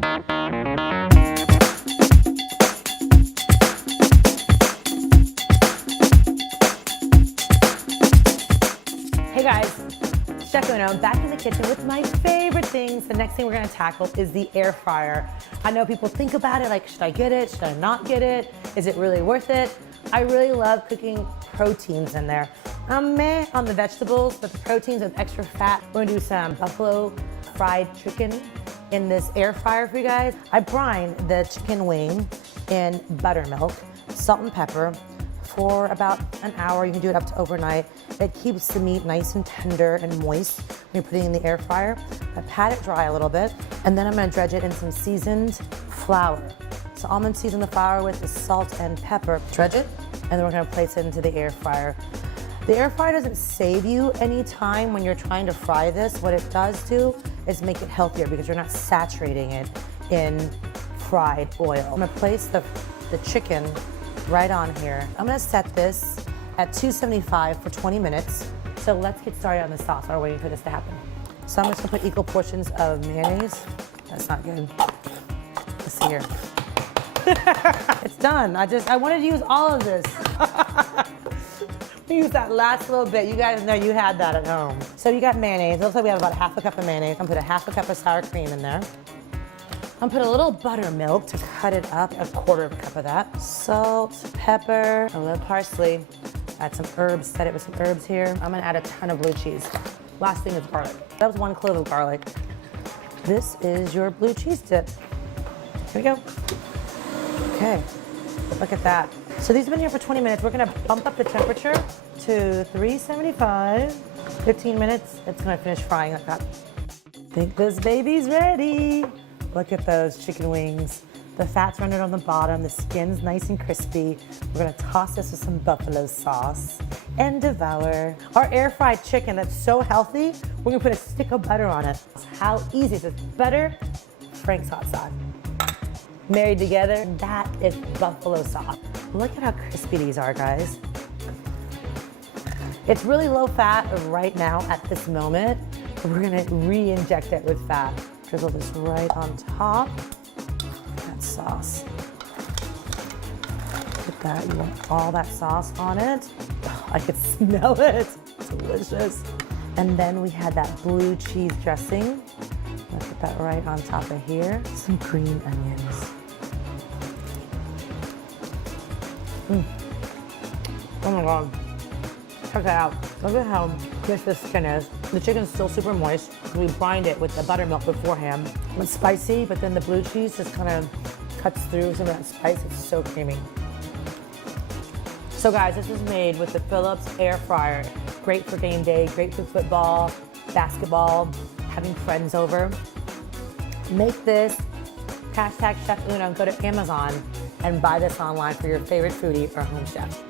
Hey guys, Chef Uno, back in the kitchen with my favorite things. The next thing we're gonna tackle is the air fryer. I know people think about it like, should I get it? Should I not get it? Is it really worth it? I really love cooking proteins in there. I'm meh on the vegetables, but the proteins with extra fat. We're gonna do some buffalo fried chicken in this air fryer for you guys. I brine the chicken wing in buttermilk, salt and pepper, for about an hour. You can do it up to overnight. It keeps the meat nice and tender and moist when you're putting it in the air fryer. I pat it dry a little bit, and then I'm gonna dredge it in some seasoned flour. So I'm gonna season the flour with the salt and pepper. Dredge it, and then we're gonna place it into the air fryer. The air fryer doesn't save you any time when you're trying to fry this. What it does do is make it healthier because you're not saturating it in fried oil. I'm gonna place the chicken right on here. I'm gonna set this at 275 for 20 minutes. So let's get started on the sauce while we're waiting for this to happen. So I'm just gonna put equal portions of mayonnaise. That's not good. Let's see here. It's done. I wanted to use all of this. We used that last little bit. You guys know you had that at home. So you got mayonnaise. It looks like we have about half a cup of mayonnaise. I'm gonna put a half a cup of sour cream in there. I'm gonna put a little buttermilk to cut it up, a quarter of a cup of that. Salt, pepper, a little parsley. Add some herbs, set it with some herbs here. I'm gonna add a ton of blue cheese. Last thing is garlic. That was 1 clove of garlic. This is your blue cheese dip. Here we go. Okay, look at that. So these have been here for 20 minutes. We're gonna bump up the temperature to 375. 15 minutes, it's gonna finish frying like that. Think this baby's ready. Look at those chicken wings. The fat's rendered on the bottom, the skin's nice and crispy. We're gonna toss this with some buffalo sauce and devour. Our air fried chicken that's so healthy, we're gonna put a stick of butter on it. How easy is this? Butter, Frank's hot sauce. Married together, that is buffalo sauce. Look at how crispy these are, guys. It's really low fat right now at this moment. We're gonna re-inject it with fat. Drizzle this right on top. That sauce. Look at that, you want all that sauce on it. Oh, I can smell it, delicious. And then we had that blue cheese dressing. Let's put that right on top of here. Some green onions. Oh my God. Check that out. Look at how crispy this skin is. The chicken's still super moist. We brined it with the buttermilk beforehand. It's spicy, but then the blue cheese just kind of cuts through some of that spice. It's so creamy. So guys, this is made with the Philips air fryer. Great for game day, great for football, basketball, having friends over. Make this, #Chef Uno, go to Amazon and buy this online for your favorite foodie or home chef.